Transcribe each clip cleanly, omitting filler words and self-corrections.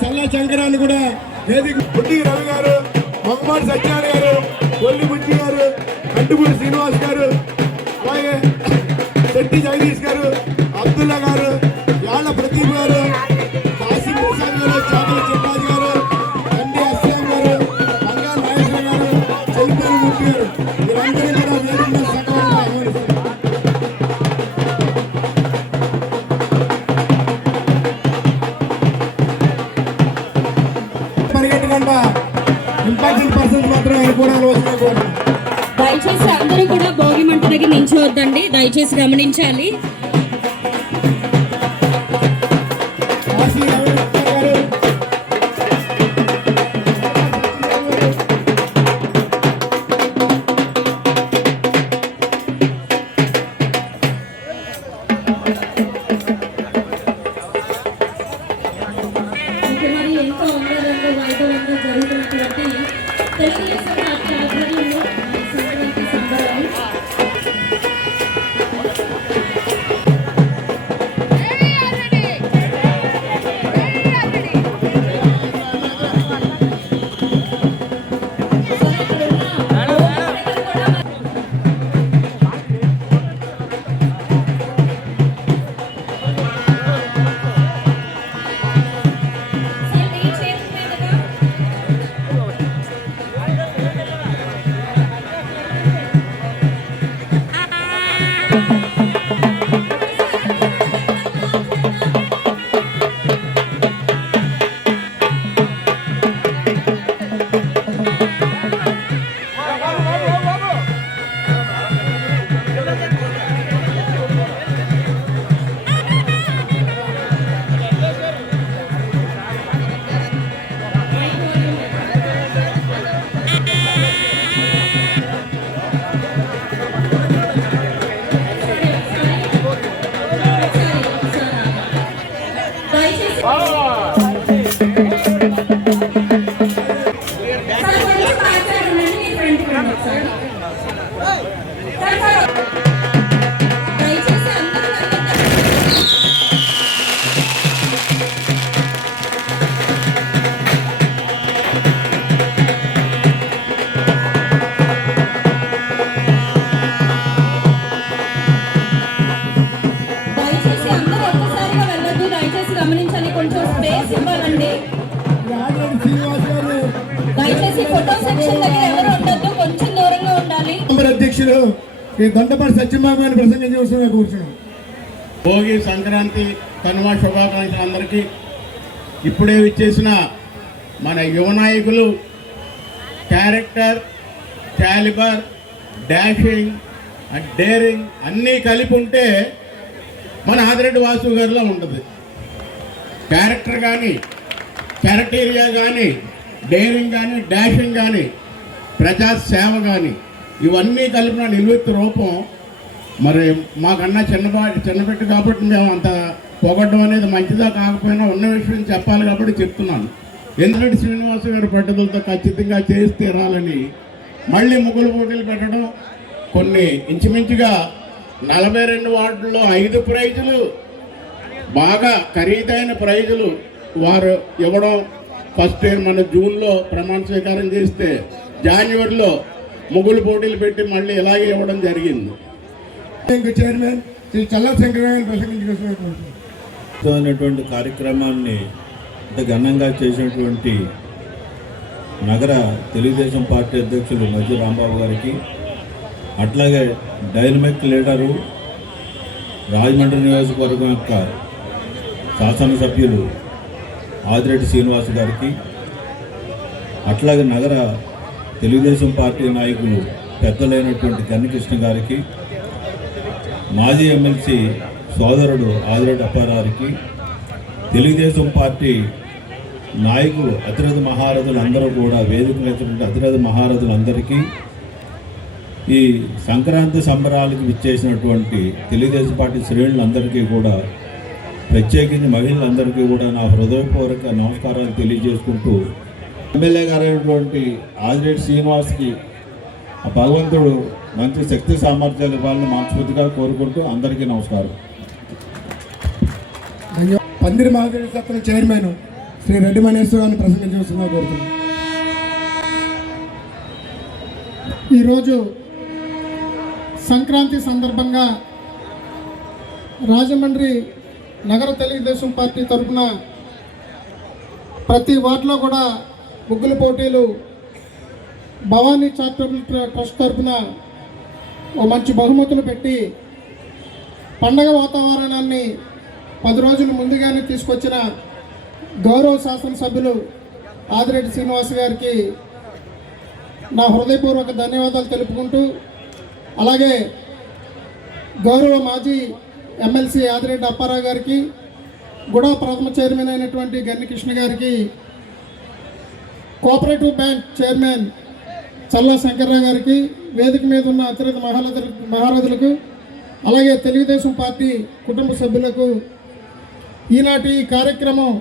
సల్లా శంకరాన్ని కూడా పుట్టి రవి గారు, మొహమ్మద్ సత్యాన్ గారు, కొల్లి బుజ్జి గారు, కంటిపూడి శ్రీనివాస్ గారు, అలాగే శెట్టి జగదీష్ గారు, అబ్దుల్లా గారు, యాళ్ళ ప్రదీప్ గారు, కాశీ ప్రసాద్ గారు, చేపల చిట్టాజీ గారు, తండ్రి అస్లాం గారు, బంగారు నాగేశ్వర గారు, చెల్లిపల్లి మూర్తి గారు, వీరందరూ కూడా వేదిక సకాలంలో ఆహ్వానిస్తారు. పరిగెట్టకుండా ఇంపార్టెంట్ పర్సన్స్ మాత్రం అనుకోవడానికి వస్తున్నాయి. దయచేసి అందరూ కూడా భోగి మంట దగ్గర నిల్చోవద్దండి, దయచేసి గమనించాలి. ఎంతో ఆనందంగా వైభవంగా జరుగుతున్నటువంటి తెలుగుదేశం పార్టీ ఆధ్వర్యంలో సంక్రాంతి సంబరాలు గమనించాలి, కొంచెం స్పేస్ ఇవ్వాలండి. దయచేసి ఫోటో సెక్షన్ దగ్గర ఎవరు ఉండొద్దు, కొంచెం దూరంగా ఉండాలి. అధ్యక్షులు దొండపాటి సత్యబాబు గారిని ప్రసంగం చేస్తున్నా కూర్చున్నాం. భోగి సంక్రాంతి కనుమ శుభాకాంక్షలు అందరికీ. ఇప్పుడే ఇచ్చేసిన మన యువ నాయకులు character, calibre, dashing and daring అన్నీ కలిపి ఉంటే మన ఆదిరెడ్డి వాసు గారిలో ఉంటుంది. క్యారెక్టర్ కానీ, క్యారెక్టీరియా కానీ, డేరింగ్ కానీ, డాషింగ్ కానీ, ప్రజాసేవ కానీ ఇవన్నీ కలిపిన నిలువెత్తు రూపం. మరి మాకన్నా చిన్నపెట్టు కాబట్టి మేము అంత పొగడ్డం అనేది మంచిదా కాకపోయినా ఉన్న విషయం చెప్పాలి కాబట్టి చెప్తున్నాను. ఎందుకంటే శ్రీనివాస గారి పట్టుదలతో ఖచ్చితంగా చేసి తీరాలని మళ్ళీ ముగ్గులు పోటీలు పెట్టడం, కొన్ని ఇంచుమించుగా 42 వార్డుల్లో 5 ప్రైజులు, బాగా ఖరీదైన ప్రైజులు వారు ఇవ్వడం. ఫస్ట్ ఇయర్ మన జూన్లో ప్రమాణ స్వీకారం చేస్తే జనవరిలో ముగ్గులు పోటీలు పెట్టి మళ్ళీ ఇలాగే ఇవ్వడం జరిగింది. చైర్మన్ శ్రీ చల్లా శంకరరావు ప్రసంగించినటువంటి కార్యక్రమాన్ని ఇంత ఘనంగా చేసినటువంటి నగర తెలుగుదేశం పార్టీ అధ్యక్షులు మధ్య రాంబాబు గారికి, అట్లాగే డైనమిక్ లీడరు రాజమండ్రి నియోజకవర్గం యొక్క శాసనసభ్యులు ఆదిరెడ్డి శ్రీనివాస్ గారికి, అట్లాగే నగర తెలుగుదేశం పార్టీ నాయకులు పెద్దలైనటువంటి గన్నకృష్ణ గారికి, మాజీ ఎమ్మెల్సీ సోదరుడు ఆదిరెడ్డి అప్పారావుకి, తెలుగుదేశం పార్టీ నాయకులు అతిరథ మహారథులు అందరూ కూడా వేదికలైనటువంటి అతిరథ మహారథులందరికీ, ఈ సంక్రాంతి సంబరాలకు విచ్చేసినటువంటి తెలుగుదేశం పార్టీ శ్రేణులందరికీ కూడా, ప్రత్యేకించి మహిళలందరికీ కూడా నా హృదయపూర్వక నమస్కారాలు తెలియజేసుకుంటూ, ఎమ్మెల్యే గారైనటువంటి ఆదిరెడ్డి శ్రీనివాస్కి ఆ భగవంతుడు మంచి శక్తి సామర్థ్యాలు ఇవ్వాలని మనస్ఫూర్తిగా కోరుకుంటూ అందరికీ నమస్కారం. పందిరి మహాదేవి సత్రం చైర్మన్ శ్రీ రెడ్డి మనేశ్వర గారిని ప్రసంగించవలసిందిగా కోరుతున్నాను. ఈరోజు సంక్రాంతి సందర్భంగా రాజమండ్రి నగర తెలుగుదేశం పార్టీ తరఫున ప్రతి వార్డులో కూడా ముగ్గుల పోటీలు భవానీ చారిటబుల్ ట్రస్ట్ తరఫున ఓ మంచి బహుమతులు పెట్టి పండగ వాతావరణాన్ని 10 రోజులు ముందుగానే తీసుకొచ్చిన గౌరవ శాసనసభ్యులు ఆదిరెడ్డి శ్రీనివాస్ గారికి నా హృదయపూర్వక ధన్యవాదాలు తెలుపుకుంటూ, అలాగే గౌరవ మాజీ ఎమ్మెల్సీ ఆదిరెడ్డి అప్పారావు గారికి, గుడా ప్రథమ చైర్మన్ అయినటువంటి గన్ని కృష్ణ గారికి, కోఆపరేటివ్ బ్యాంక్ చైర్మన్ చల్లా శంకర్రావు గారికి, వేదిక మీద ఉన్న అతిరథ మహారథులకు, అలాగే తెలుగుదేశం పార్టీ కుటుంబ సభ్యులకు, ఈనాటి ఈ కార్యక్రమం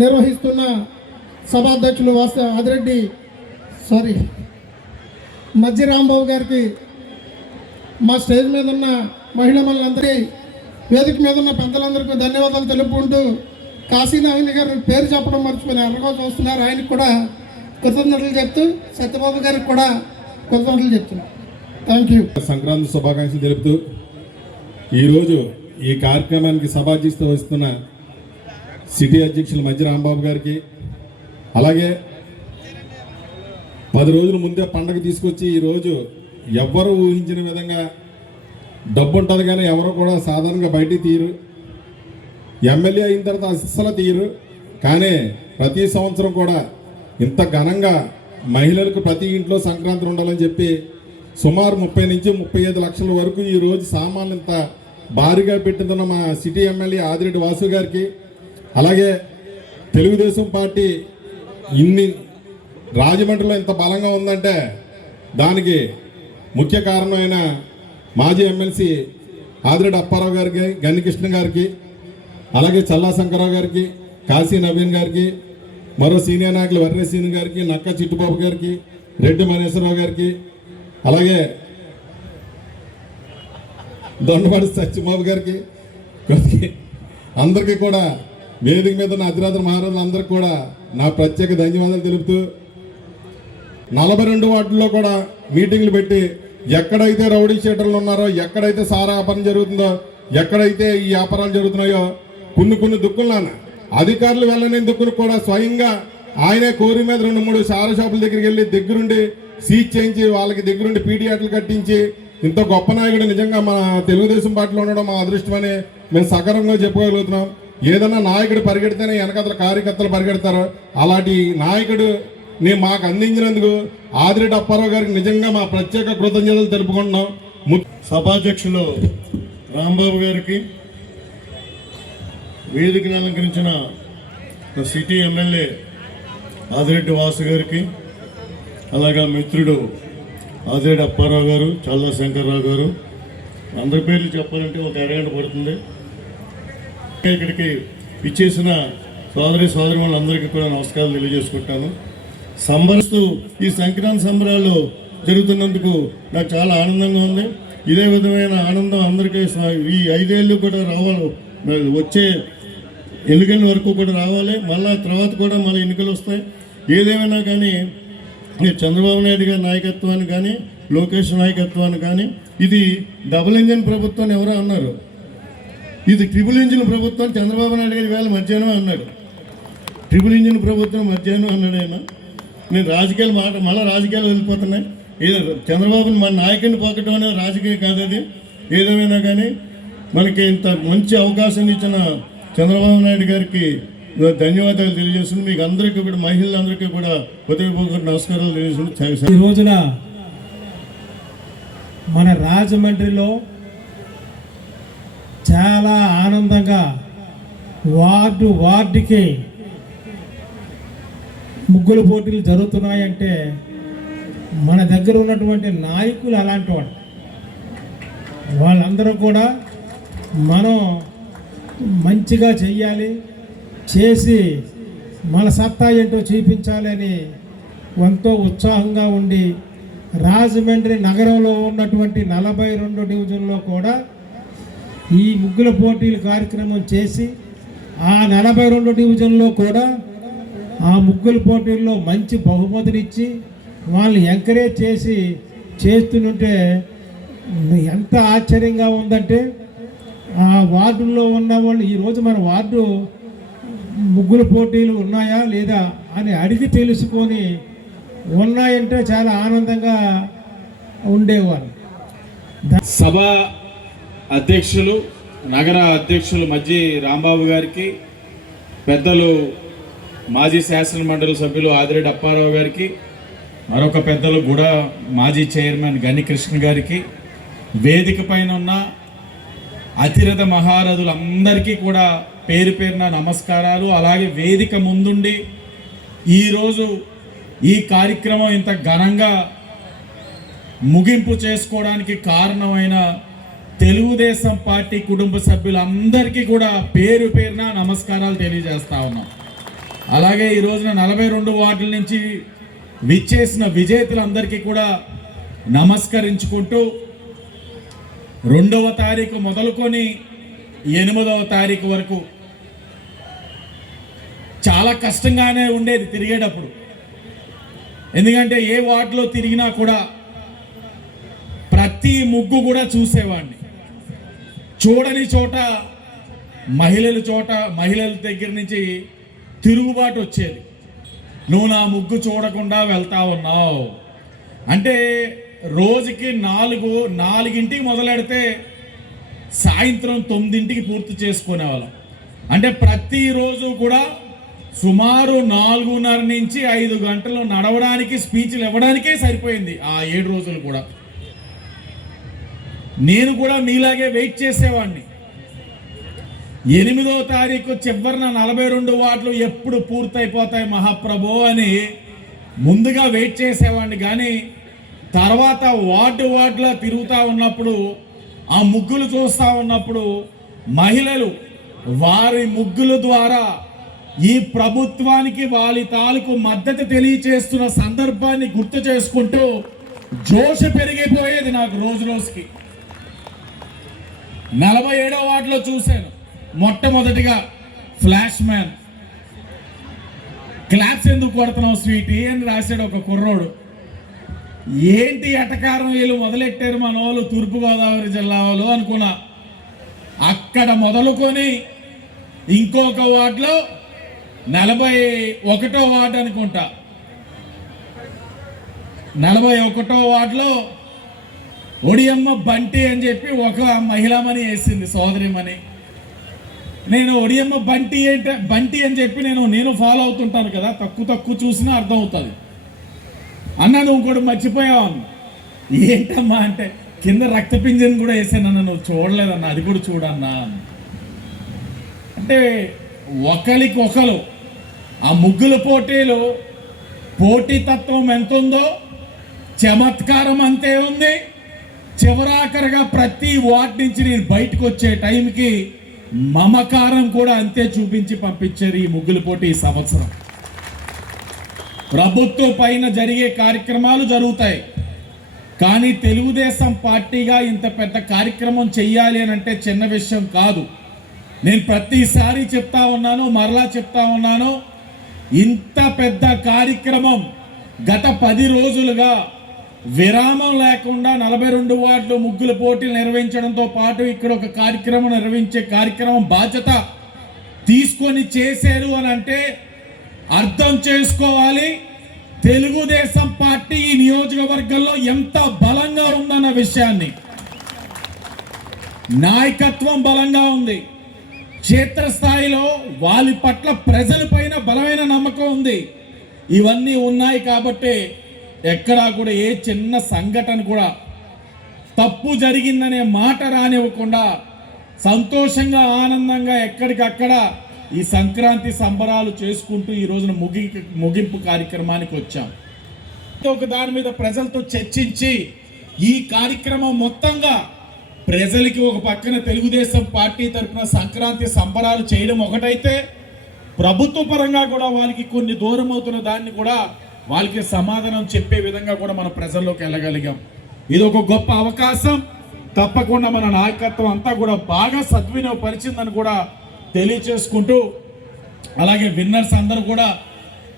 నిర్వహిస్తున్న సభాధ్యక్షులు మజ్జి రాంబాబు గారికి, మా స్టేజ్ మీద ఉన్న మహిళలందరికీ, వేదిక మీద ఉన్న పెద్దలందరికీ ధన్యవాదాలు తెలుపుకుంటూ, కాశీ నవీన్ గారి పేరు చెప్పడం మర్చిపోయిన ఎన్నగో చూస్తున్నారు, ఆయనకు కూడా కృతజ్ఞతలు చెప్తూ, సత్యబాబు గారికి కూడా కృతజ్ఞతలు చెప్తున్నాను. Thank you. సంక్రాంతి శుభాకాంక్షలు తెలుపుతూ ఈరోజు ఈ కార్యక్రమానికి సభాధ్యక్షత వస్తున్న సిటీ అధ్యక్షులు మజ్జి రాంబాబు గారికి, అలాగే 10 రోజుల ముందే పండగ తీసుకొచ్చి ఈరోజు ఎవ్వరూ ఊహించిన విధంగా డబ్బు ఉంటుంది కానీ ఎవరు కూడా సాధారణంగా బయటికి తీరు, ఎమ్మెల్యే అయిన తర్వాత అస్సలు తీరు, కానీ ప్రతి సంవత్సరం కూడా ఇంత ఘనంగా మహిళలకు ప్రతి ఇంట్లో సంక్రాంతి ఉండాలని చెప్పి సుమారు 30 నుంచి 35 లక్షల వరకు ఈరోజు సామాన్లు ఇంత భారీగా పెట్టుతున్న మా సిటీ ఎమ్మెల్యే ఆదిరెడ్డి వాసు గారికి, అలాగే తెలుగుదేశం పార్టీ ఇన్ని రాజమండ్రిలో ఇంత బలంగా ఉందంటే దానికి ముఖ్య కారణమైన మాజీ ఎమ్మెల్సీ ఆదిరెడ్డి అప్పారావు గారికి, గన్ని కృష్ణ గారికి, అలాగే చల్లా శంకరరావు గారికి, కాశీ నవీన్ గారికి, మరో సీనియర్ నాయకులు వర్రే సీని గారికి, నక్క చిట్టుబాబు గారికి, రెడ్డి మనేశ్వరరావు గారికి, అలాగే దొండవాడి సత్యబాబు గారికి, అందరికీ కూడా వేదిక మీద ఉన్న అధిరాత్రి మహారాజులు అందరికీ కూడా నా ప్రత్యేక ధన్యవాదాలు తెలుపుతూ 42 వార్డుల్లో కూడా మీటింగ్లు పెట్టి ఎక్కడైతే రౌడీ షీటర్లు ఉన్నారో, ఎక్కడైతే సారా వ్యాపారం జరుగుతుందో, ఎక్కడైతే ఈ వ్యాపారాలు జరుగుతున్నాయో కొన్ని దుక్కులను అధికారులు వెళ్ళని దుక్కులు కూడా స్వయంగా ఆయనే కోరి మీద 2-3 సారా షాపుల దగ్గరికి వెళ్ళి దగ్గరుండి సీజ్ చేయించి వాళ్ళకి దగ్గరుండి పీడియాట్లు కట్టించి ఇంత గొప్ప నాయకుడు నిజంగా మన తెలుగుదేశం పార్టీలో ఉండడం మా అదృష్టమని మేము సగర్వంగా చెప్పుకోగలుగుతున్నాం. ఏదన్నా నాయకుడు పరిగెడితేనే వెనకతల కార్యకర్తలు పరిగెడతారు, అలాంటి నాయకుడుని మాకు అందించినందుకు ఆదిరెడ్డి అప్పారావు గారికి నిజంగా మా ప్రత్యేక కృతజ్ఞతలు తెలుపుకుంటున్నాం. సభాధ్యక్షులు రాంబాబు గారికి, వేదికను అలంకరించిన సిటీ ఎమ్మెల్యే ఆదిరెడ్డి వాసు గారికి, అలాగే మిత్రుడు ఆదిరెడ్డి అప్పారావు గారు, చల్లా శంకర్రావు గారు, అందరి పేర్లు చెప్పాలంటే ఒక అరగంట పడుతుంది. ఇక్కడికి ఇచ్చేసిన సోదరిమణులందరికీ కూడా నమస్కారాలు తెలియజేసుకుంటాను. సంబరిస్తూ ఈ సంక్రాంతి సంబరాలు జరుగుతున్నందుకు నాకు చాలా ఆనందంగా ఉంది. ఇదే విధమైన ఆనందం అందరికీ ఈ 5 ఏళ్ళు కూడా రావాలి, వచ్చే ఎన్నికల వరకు కూడా రావాలి. మళ్ళీ తర్వాత కూడా మళ్ళీ ఎన్నికలు వస్తాయి. ఏదేమైనా కానీ చంద్రబాబు నాయుడు గారి నాయకత్వాన్ని కానీ, లోకేష్ నాయకత్వాన్ని కానీ, ఇది డబుల్ ఇంజిన్ ప్రభుత్వాన్ని ఎవరో అన్నారు, ఇది ట్రిపుల్ ఇంజిన్ ప్రభుత్వం. చంద్రబాబు నాయుడు గారి వేళ మధ్యాహ్నం అన్నాడు, ట్రిపుల్ ఇంజిన్ ప్రభుత్వం మధ్యాహ్నం అన్నాడు ఆయన. నేను రాజకీయాలు మళ్ళీ రాజకీయాలు వెళ్ళిపోతున్నాయి. ఏదో చంద్రబాబుని మన నాయకుడిని పోకటం అనేది రాజకీయం కాదు. అది ఏదేమైనా కానీ మనకి ఇంత మంచి అవకాశాన్ని ఇచ్చిన చంద్రబాబు నాయుడు గారికి ధన్యవాదాలు తెలియజేస్తుంది. మీకు అందరికీ కూడా, మహిళలందరికీ కూడా హృదయపూర్వక నమస్కారాలు తెలియజేస్తుంది. ఈ రోజున మన రాజమండ్రిలో చాలా ఆనందంగా వార్డుకి ముగ్గుల పోటీలు జరుగుతున్నాయంటే మన దగ్గర ఉన్నటువంటి నాయకులు అలాంటి వాళ్ళందరూ కూడా మనం మంచిగా చెయ్యాలి, చేసి మన సత్తా ఏంటో చూపించాలని ఎంతో ఉత్సాహంగా ఉండి రాజమండ్రి నగరంలో ఉన్నటువంటి 42 డివిజన్లో కూడా ఈ ముగ్గుల పోటీల కార్యక్రమం చేసి ఆ 42 డివిజన్లో కూడా ఆ ముగ్గుల పోటీల్లో మంచి బహుమతినిచ్చి వాళ్ళని ఎంకరేజ్ చేసి చేస్తుంటే ఎంత ఆశ్చర్యంగా ఉందంటే ఆ వార్డుల్లో ఉన్న వాళ్ళు ఈరోజు మన వార్డు ముగ్గుల పోటీలు ఉన్నాయా లేదా అని అడిగి తెలుసుకొని ఉన్నాయంటే చాలా ఆనందంగా ఉండేవారు. సభ అధ్యక్షులు నగర అధ్యక్షులు మజ్జి రాంబాబు గారికి, పెద్దలు మాజీ శాసన మండలి సభ్యులు ఆదిరెడ్డి అప్పారావు గారికి, మరొక పెద్దలు కూడా మాజీ చైర్మన్ గని కృష్ణ గారికి, వేదిక పైన ఉన్న అతిరథ మహారథులందరికీ కూడా పేరు పేరున నమస్కారాలు. అలాగే వేదిక ముందుండి ఈరోజు ఈ కార్యక్రమం ఇంత ఘనంగా ముగింపు చేసుకోవడానికి కారణమైన తెలుగుదేశం పార్టీ కుటుంబ సభ్యులందరికీ కూడా పేరు పేరున నమస్కారాలు తెలియజేస్తా ఉన్నాం. అలాగే ఈ రోజున 42 వార్డుల నుంచి విచ్చేసిన విజేతలందరికీ కూడా నమస్కరించుకుంటూ 2వ తారీఖు మొదలుకొని 8వ తారీఖు వరకు చాలా కష్టంగానే ఉండేది తిరిగేటప్పుడు. ఎందుకంటే ఏ వార్డులో తిరిగినా కూడా ప్రతి ముగ్గు కూడా చూసేవాడిని. చూడని చోట మహిళల దగ్గర నుంచి తిరుగుబాటు వచ్చేది. నువ్వు నా ముగ్గు చూడకుండా వెళ్తా ఉన్నావు అంటే రోజుకి 4ంటికి మొదలెడితే సాయంత్రం 9ంటికి పూర్తి చేసుకునేవాళ్ళం. అంటే ప్రతిరోజు కూడా సుమారు 4:30 నుంచి 5 గంటలు నడవడానికి, స్పీచ్లు ఇవ్వడానికే సరిపోయింది ఆ 7 రోజులు కూడా. నేను కూడా మీలాగే వెయిట్ చేసేవాడిని. 8వ తారీఖు చివరిన 42 వార్డులు ఎప్పుడు పూర్తయిపోతాయి మహాప్రభు అని ముందుగా వెయిట్ చేసేవాడిని. కానీ తర్వాత వార్డులో తిరుగుతూ ఉన్నప్పుడు, ఆ ముగ్గులు చూస్తూ ఉన్నప్పుడు మహిళలు వారి ముగ్గుల ద్వారా ఈ ప్రభుత్వానికి వారి తాలూకు మద్దతు తెలియచేస్తున్న సందర్భాన్ని గుర్తు చేసుకుంటూ జోష్ పెరిగిపోయేది నాకు రోజు రోజుకి. 47వ వార్డులో చూశాను మొట్టమొదటిగా ఫ్లాష్ మ్యాన్. క్లాప్స్ ఎందుకు కొడుతున్నావు స్వీటీ అని రాశాడు ఒక కుర్రోడు. ఏంటి ఎటకారం వీళ్ళు మొదలెట్టారు మన వాళ్ళు తూర్పుగోదావరి జిల్లా వాళ్ళు అనుకున్నా. అక్కడ మొదలుకొని ఇంకొక వార్డులో 41వ వార్డు అనుకుంటా, 41వ వార్డులో ఒడియమ్మ బంటి అని చెప్పి ఒక మహిళమని వేసింది, సోదరిమని. నేను ఒడియమ్మ బంటి అని చెప్పి నేను ఫాలో అవుతుంటాను కదా, తక్కువ చూసినా అర్థం అవుతుంది. అన్న నువ్వు కూడా మర్చిపోయావు. ఏంటమ్మా అంటే కింద రక్తపింజన్ కూడా వేసానన్న, నువ్వు చూడలేదన్న, అది కూడా చూడన్నా. అంటే ఒకరికొకరు ఆ ముగ్గుల పోటీలు పోటీతత్వం ఎంత ఉందో చమత్కారం అంతే ఉంది. చివరాఖరిగా ప్రతి వార్డు నుంచి నేను బయటకు వచ్చే టైంకి మమకారం కూడా అంతే చూపించి పంపించారు ఈ ముగ్గుల పోటీ. ఈ సంవత్సరం ప్రభుత్వం పైన జరిగే కార్యక్రమాలు జరుగుతాయి, కానీ తెలుగుదేశం పార్టీగా ఇంత పెద్ద కార్యక్రమం చెయ్యాలి అని అంటే చిన్న విషయం కాదు. నేను ప్రతిసారి చెప్తా ఉన్నాను, మరలా చెప్తా ఉన్నాను, ఇంత పెద్ద కార్యక్రమం గత 10 రోజులుగా విరామం లేకుండా 42 వార్డులు ముగ్గుల పోటీలు నిర్వహించడంతో పాటు ఇక్కడ ఒక కార్యక్రమం నిర్వహించే కార్యక్రమం బాధ్యత తీసుకొని చేశారు అని అంటే అర్థం చేసుకోవాలి తెలుగుదేశం పార్టీ ఈ నియోజకవర్గంలో ఎంత బలంగా ఉందన్న విషయాన్ని. నాయకత్వం బలంగా ఉంది, క్షేత్రస్థాయిలో వాళ్ళ పట్ల ప్రజలపైన బలమైన నమ్మకం ఉంది. ఇవన్నీ ఉన్నాయి కాబట్టి ఎక్కడా కూడా ఏ చిన్న సంఘటన కూడా తప్పు జరిగిందనే మాట రానివ్వకుండా సంతోషంగా ఆనందంగా ఎక్కడికక్కడ ఈ సంక్రాంతి సంబరాలు చేసుకుంటూ ఈ రోజున ముగింపు కార్యక్రమానికి వచ్చాం. ఒక దాని మీద ప్రజలతో చర్చించి ఈ కార్యక్రమం మొత్తంగా ప్రజలకి ఒక పక్కన తెలుగుదేశం పార్టీ తరఫున సంక్రాంతి సంబరాలు చేయడం ఒకటైతే, ప్రభుత్వ పరంగా కూడా వాళ్ళకి కొన్ని దూరం అవుతున్న దాన్ని కూడా వాళ్ళకి సమాధానం చెప్పే విధంగా కూడా మన ప్రజల్లోకి వెళ్ళగలిగాం. ఇది ఒక గొప్ప అవకాశం. తప్పకుండా మన నాయకత్వం అంతా కూడా బాగా సద్వినియోగపరిచిందని కూడా తెలియచేసుకుంటూ, అలాగే విన్నర్స్ అందరూ కూడా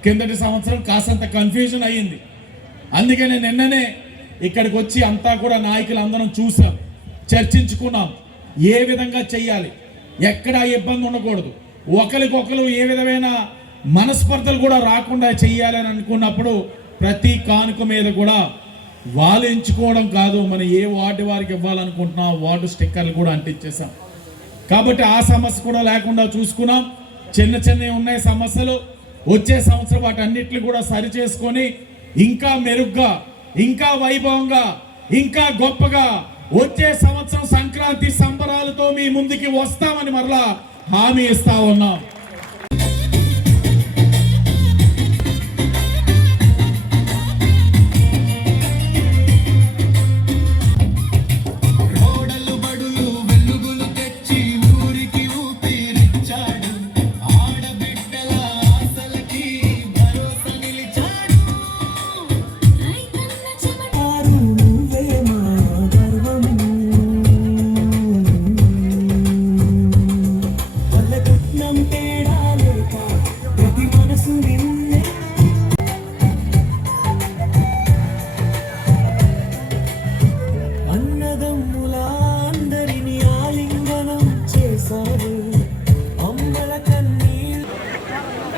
కిందటి సంవత్సరం కాసంత కన్ఫ్యూజన్ అయ్యింది. అందుకని నిన్ననే ఇక్కడికి వచ్చి అంతా కూడా నాయకులు అందరం చూసాం, చర్చించుకున్నాం ఏ విధంగా చెయ్యాలి, ఎక్కడ ఇబ్బంది ఉండకూడదు, ఒకరికొకరు ఏ విధమైన మనస్పర్ధలు కూడా రాకుండా చెయ్యాలని అనుకున్నప్పుడు ప్రతి కానుక మీద కూడా వాళ్ళు ఎంచుకోవడం కాదు, మనం ఏ వార్డు వారికి ఇవ్వాలనుకుంటున్నాం వార్డు స్టిక్కర్లు కూడా అంటించేసాం. కాబట్టి ఆ సమస్య కూడా లేకుండా చూసుకున్నాం. చిన్న చిన్నవి ఉన్నాయి సమస్యలు, వచ్చే సంవత్సరం వాటన్నిటిని కూడా సరి చేసుకొని ఇంకా మెరుగ్గా, ఇంకా వైభవంగా, ఇంకా గొప్పగా వచ్చే సంవత్సరం సంక్రాంతి సంబరాలతో మీ ముందుకి వస్తామని మరలా హామీ ఇస్తా ఉన్నాం.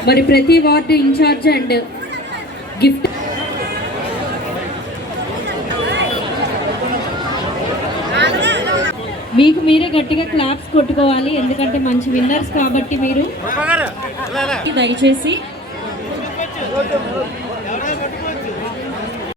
మరి ప్రతి వార్డు ఇన్ఛార్జ్ అండ్ గిఫ్ట్ మీకు మీరే గట్టిగా క్లాప్స్ కొట్టుకోవాలి, ఎందుకంటే మంచి విన్నర్స్ కాబట్టి మీరు దయచేసి